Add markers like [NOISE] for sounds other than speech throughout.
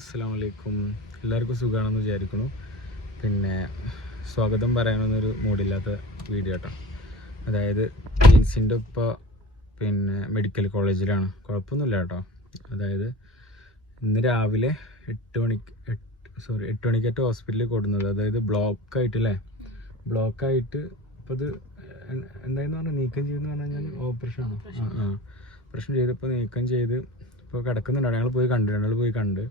അസ്സാം വലൈക്കും എല്ലാവർക്കും സുഖമാണെന്ന് വിചാരിക്കുന്നു. പിന്നെ സ്വാഗതം പറയണമെന്നൊരു മൂടില്ലാത്ത വീഡിയോ കേട്ടോ. അതായത് ജീൻസിന്റെ ഇപ്പോൾ പിന്നെ മെഡിക്കൽ കോളേജിലാണ്. കുഴപ്പമൊന്നുമില്ല കേട്ടോ. അതായത് ഇന്ന് രാവിലെ എട്ട് മണിക്ക് സോറി എട്ട് മണിക്കായിട്ട് ഹോസ്പിറ്റലിൽ കൊടുക്കുന്നത് അതായത് ബ്ലോക്ക് ആയിട്ടല്ലേ? ബ്ലോക്ക് ആയിട്ട് ഇപ്പോൾ ഇത് എന്തായെന്ന് പറഞ്ഞാൽ നീക്കം ചെയ്തെന്ന് പറഞ്ഞു കഴിഞ്ഞാൽ ഓപ്പറേഷൻ ആണോ? ആ ഓപ്പറേഷൻ ചെയ്തപ്പോൾ നീക്കം ചെയ്ത് ഇപ്പോൾ കിടക്കുന്നുണ്ട്. ഞങ്ങൾ പോയി കണ്ടു ഞങ്ങൾ പോയി കണ്ട്.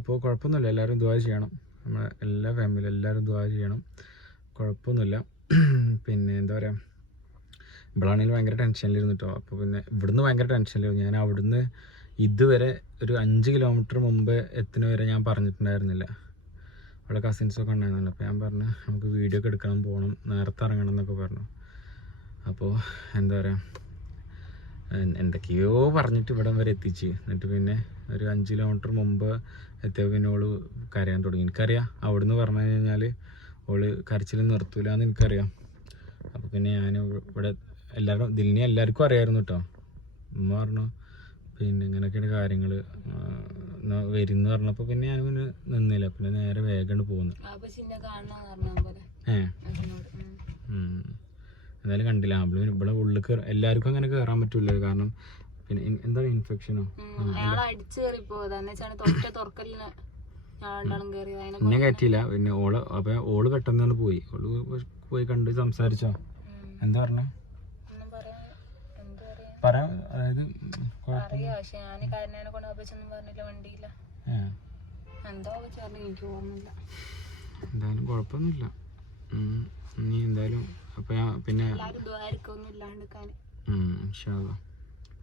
അപ്പോൾ കുഴപ്പമൊന്നുമില്ല. എല്ലാവരും ദുവാ ചെയ്യണം. നമ്മളെ എല്ലാ ഫാമിലി എല്ലാവരും ദുവാ ചെയ്യണം. കുഴപ്പമൊന്നുമില്ല. [CLEARS THROAT] പിന്നെ എന്താ പറയുക ഇവളാണെങ്കിൽ ഭയങ്കര ടെൻഷനിലിരുന്നു കേട്ടോ അപ്പോൾ പിന്നെ ഇവിടുന്ന് ഭയങ്കര ടെൻഷനിലിരുന്നു ഞാൻ അവിടുന്ന് ഇതുവരെ ഒരു അഞ്ച് കിലോമീറ്റർ മുമ്പ് എത്തുന്ന വരെ ഞാൻ പറഞ്ഞിട്ടുണ്ടായിരുന്നില്ല. അവിടെ കസിൻസൊക്കെ ഉണ്ടായിരുന്നല്ലോ. അപ്പോൾ ഞാൻ പറഞ്ഞു നമുക്ക് വീഡിയോ ഒക്കെ എടുക്കണം പോകണം നേരത്തെ ഇറങ്ങണം എന്നൊക്കെ പറഞ്ഞു. അപ്പോൾ എന്താ പറയുക എന്തൊക്കെയോ പറഞ്ഞിട്ട് ഇവിടം വരെ എത്തിച്ച്. എന്നിട്ട് പിന്നെ ഒരു അഞ്ച് കിലോമീറ്റർ മുമ്പ് എത്തിയപ്പോൾ പിന്നെ ഓൾ കരയാൻ തുടങ്ങി. എനിക്കറിയാം. അവിടെ നിന്ന് പറഞ്ഞു കഴിഞ്ഞാൽ ഓൾ കരച്ചിൽ നിർത്തൂല എന്ന് എനിക്കറിയാം. അപ്പോൾ പിന്നെ ഞാൻ ഇവിടെ എല്ലാവരും ദിലിനെ എല്ലാവർക്കും അറിയായിരുന്നു കേട്ടോ ഉമ്മ പറഞ്ഞു പിന്നെ ഇങ്ങനെയൊക്കെയാണ് കാര്യങ്ങൾ വരുന്നു പറഞ്ഞപ്പോൾ പിന്നെ ഞാൻ പിന്നെ നിന്നില്ല. പിന്നെ നേരെ വേഗം പോകുന്നു ഏ. എന്തായാലും കണ്ടില്ല. ആമ്പിൾ ഇവിടെ ഉള്ളിൽ എല്ലാവർക്കും അങ്ങനെ കയറാൻ പറ്റില്ല കാരണം പിന്നെ ഇൻ- എന്താ ഇൻഫെക്ഷനോ എന്ന് കയറ്റിയില്ല പിന്നെ ഓൾ അപ്പൊ ഓൾ പെട്ടെന്നാണ് പോയി. ഓൾ പോയി കണ്ട് സംസാരിച്ചോ? എന്താ പറഞ്ഞേ? പറയാൻ അതായത് എന്തായാലും കുഴപ്പമൊന്നുമില്ല. ഇനി എന്തായാലും അപ്പൊ പിന്നെ എല്ലാരും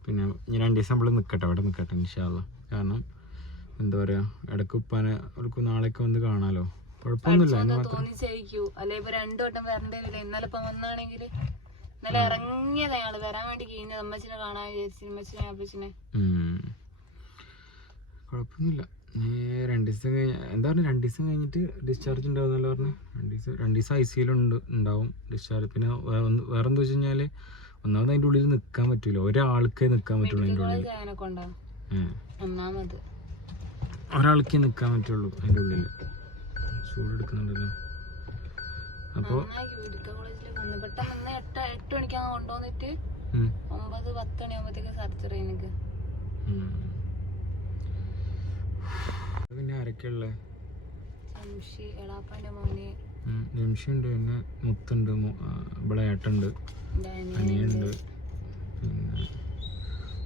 പിന്നെ ഇനി രണ്ട് ദിവസം നമ്മൾ നിൽക്കട്ടെ അവിടെ നിൽക്കട്ടെ ഇൻഷാല്ല കാരണം എന്താ പറയാ ഇടയ്ക്ക് ഉപ്പാനെ അവർക്ക് നാളേക്ക് വന്ന് കാണാലോ. കുഴപ്പമൊന്നുമില്ല തോന്നിച്ചായിരിക്കൂ. അല്ലെ ഇപ്പൊ രണ്ടു വട്ടം വരണ്ടേ വരില്ല? ഇന്നലെ ഇപ്പൊ വന്നാണെങ്കിൽ ഇന്നലെ ഇറങ്ങിയത് ഞങ്ങൾ വരാൻ വേണ്ടി കഴിഞ്ഞത് അമ്മച്ചിനെ കാണാൻ വിചാരിച്ചു അമ്മച്ചിനെ അപ്പച്ചിനെ. കുഴപ്പമൊന്നുമില്ല. രണ്ട് ദിവസം കഴിഞ്ഞ എന്താ പറഞ്ഞ? രണ്ട് ദിവസം കഴിഞ്ഞിട്ട് ഡിസ്ചാർജ് ഉണ്ടാവുന്നല്ലോ പറഞ്ഞു? രണ്ട് ദിവസം രണ്ട് ദിവസം ഐ സിയിലുണ്ട് ഉണ്ടാവും ഡിസ്ചാർജ് പിന്നെ വേറെന്താ വെച്ച് കഴിഞ്ഞാൽ ഒന്നാമത് അതിന്റെ ഉള്ളിൽ നിൽക്കാൻ പറ്റൂല. ഒരാൾക്കേ നിൽക്കാൻ പറ്റുള്ളൂ അതിന്റെ ഉള്ളിൽ. ഒരാൾക്കേ നിൽക്കാൻ പറ്റുള്ളൂ അതിന്റെ ഉള്ളിൽ. ചൂട് എടുക്കുന്നുണ്ടല്ലോ അപ്പോൾ പെട്ടെന്ന് ഇന്ന് എട്ട് എട്ട് മണിക്കാണ് കൊണ്ടുവന്നിട്ട് ഒമ്പത് പത്ത് മണിയാകുമ്പോഴത്തേക്ക് സർജറി എനിക്ക്. പിന്നെ ആരൊക്കെയുള്ളത് സംശി മോനെ. നിമിഷമുണ്ട് പിന്നെ മുത്തുണ്ട്. ഇവിടെ ഏട്ടുണ്ട് അനിയുണ്ട് പിന്നെ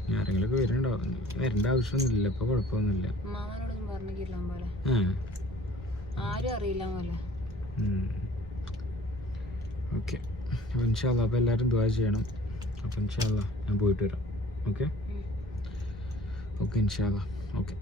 ഇനി ആരെങ്കിലുമൊക്കെ വരുന്നുണ്ടാവും വരേണ്ട ആവശ്യമൊന്നുമില്ല. ഇപ്പൊ കുഴപ്പമൊന്നുമില്ല. മാമനോടൊന്നും പറഞ്ഞില്ല പോലെ ആരും അറിയില്ല പോലെ ഓക്കെ. അപ്പോൾ ഇൻഷാല്ല അപ്പോൾ എല്ലാവരും ദ്വാ ചെയ്യണം. അപ്പോൾ ഇൻഷാല്ല ഞാൻ പോയിട്ട് വരാം. ഓക്കെ. ഓക്കെ ഇൻഷാല്ല ഓക്കെ.